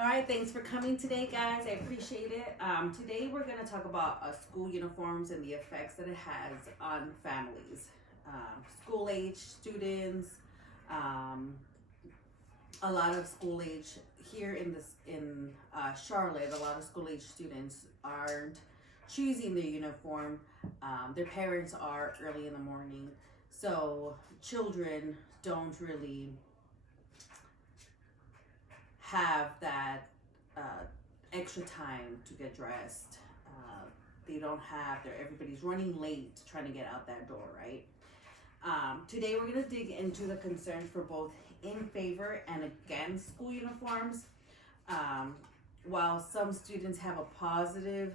All right, thanks for coming today, guys. I appreciate it. Today we're going to talk about school uniforms and the effects that it has on families, school age students. Um, a lot of school age here in Charlotte. A lot of school age students aren't choosing their uniform. Their parents are early in the morning, so children don't really have that uh, extra time to get dressed. They don't have their everybody's running late trying to get out that door, right? Today we're going to dig into the concerns for both in favor and against school uniforms. Um, while some students have a positive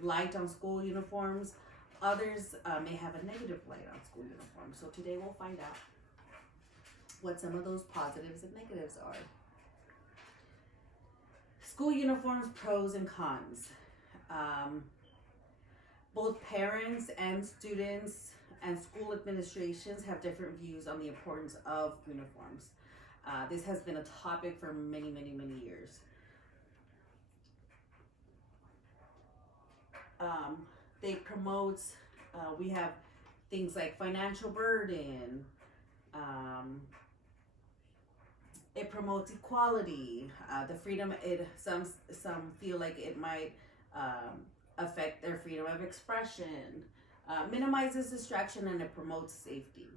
light on school uniforms, others may have a negative light on school uniforms. So today we'll find out what some of those positives and negatives are. School uniforms, pros and cons. Both parents and students and school administrations have different views on the importance of uniforms. This has been a topic for many, many, many years. They promote, we have things like financial burden. It promotes equality, the freedom. Some feel like it might affect their freedom of expression. Minimizes distraction and it promotes safety.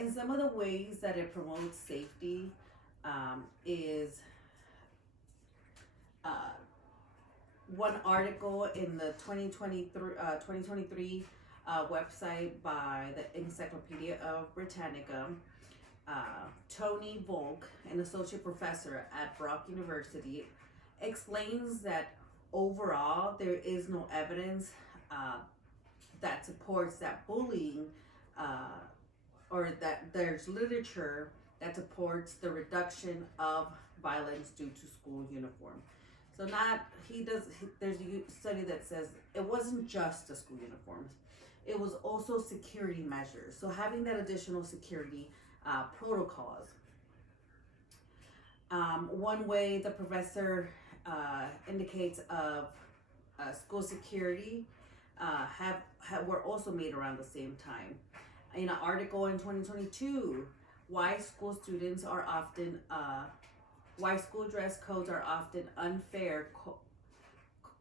In some of the ways that it promotes safety is one article in the 2023 website by the Encyclopedia of Britannica. Tony Volk, an associate professor at Brock University, explains that overall there is no evidence that supports that bullying or that there's literature that supports the reduction of violence due to school uniform. So there's a study that says it wasn't just the school uniforms, it was also security measures. So having that additional security protocols. One way the professor indicates of school security were also made around the same time. In an article in 2022, why school dress codes are often unfair.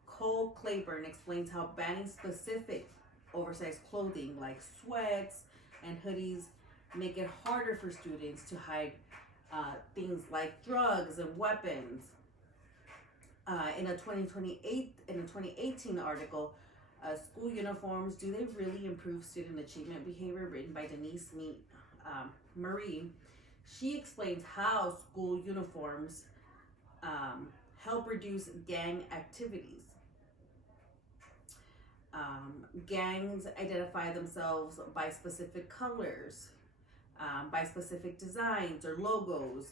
Cole Claiborne explains how banning specific oversized clothing like sweats and hoodies make it harder for students to hide things like drugs and weapons. In a 2018 article, School Uniforms, Do They Really Improve Student Achievement Behavior, written by Denise Marie, she explains how school uniforms help reduce gang activities. Gangs identify themselves by specific colors, by specific designs or logos.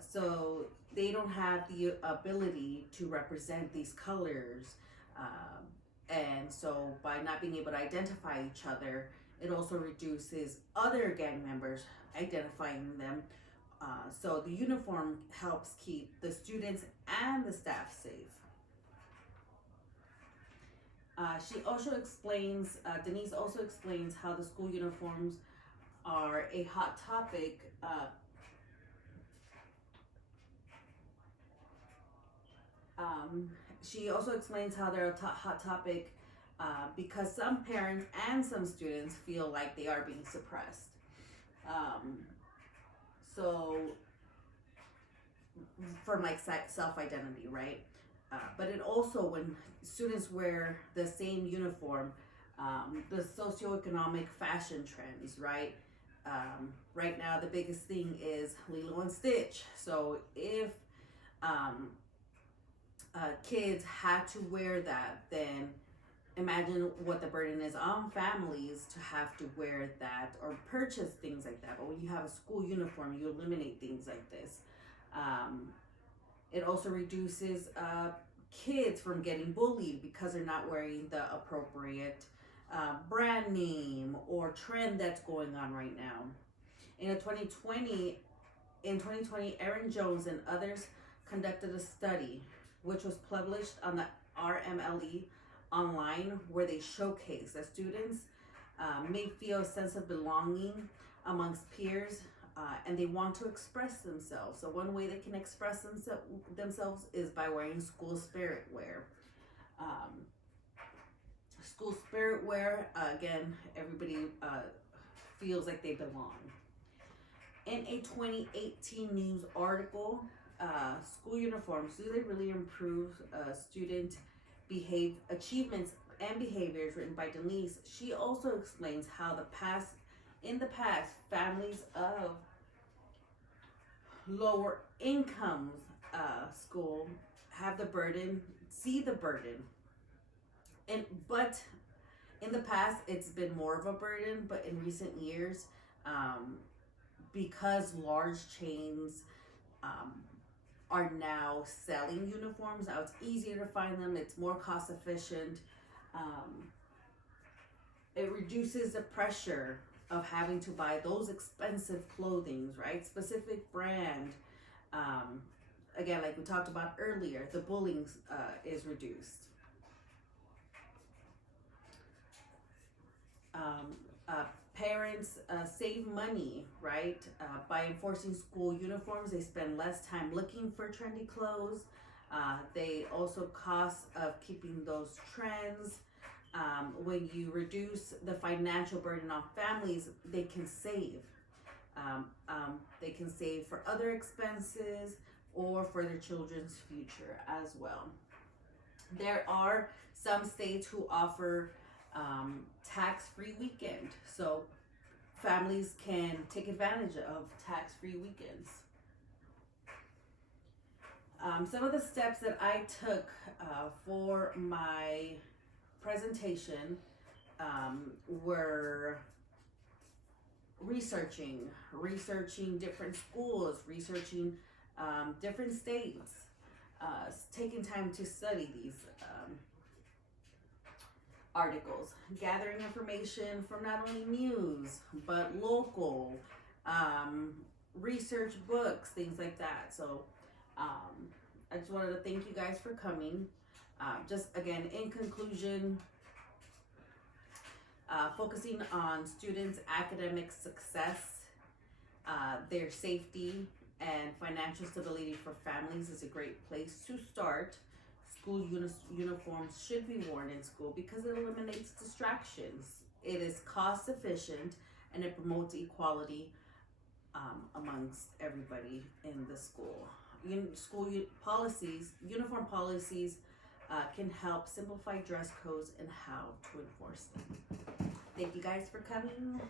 So they don't have the ability to represent these colors. And so by not being able to identify each other, it also reduces other gang members identifying them. So the uniform helps keep the students and the staff safe. Denise also explains how the school uniforms are a hot topic. She also explains how they're a hot topic because some parents and some students feel like they are being suppressed. So from like self-identity, right? But it also, when students wear the same uniform, the socioeconomic fashion trends, right? Right now, the biggest thing is Lilo and Stitch. So if kids had to wear that, then imagine what the burden is on families to have to wear that or purchase things like that. But when you have a school uniform, you eliminate things like this. It also reduces kids from getting bullied because they're not wearing the appropriate brand name or trend that's going on right now. In 2020, Aaron Jones and others conducted a study which was published on the RMLE online, where they showcase that students may feel a sense of belonging amongst peers, and they want to express themselves. So one way they can express themselves is by wearing school spirit wear. School spirit wear, again, everybody feels like they belong. In a 2018 news article, school uniforms, do they really improve student achievements and behaviors, written by Denise. She also explains how in the past, families of lower incomes school see the burden. But in the past, it's been more of a burden, but in recent years, because large chains are now selling uniforms, now it's easier to find them, it's more cost efficient. It reduces the pressure of having to buy those expensive clothings, right? Specific brand. Again, like we talked about earlier, the bullying is reduced. Parents save money, right? By enforcing school uniforms, they spend less time looking for trendy clothes. They also cost of keeping those trends. When you reduce the financial burden on families, they can save. They can save for other expenses or for their children's future as well. There are some states who offer tax-free weekend, so families can take advantage of tax-free weekends. Some of the steps that I took for my presentation were researching different schools, researching different states, taking time to study these articles, gathering information from not only news but local research books, things like that. So I just wanted to thank you guys for coming. Just again, in conclusion, focusing on students' academic success, their safety, and financial stability for families is a great place to start. School uniforms should be worn in school because it eliminates distractions. It is cost efficient and it promotes equality amongst everybody in the school. Uniform policies can help simplify dress codes and how to enforce them. Thank you guys for coming.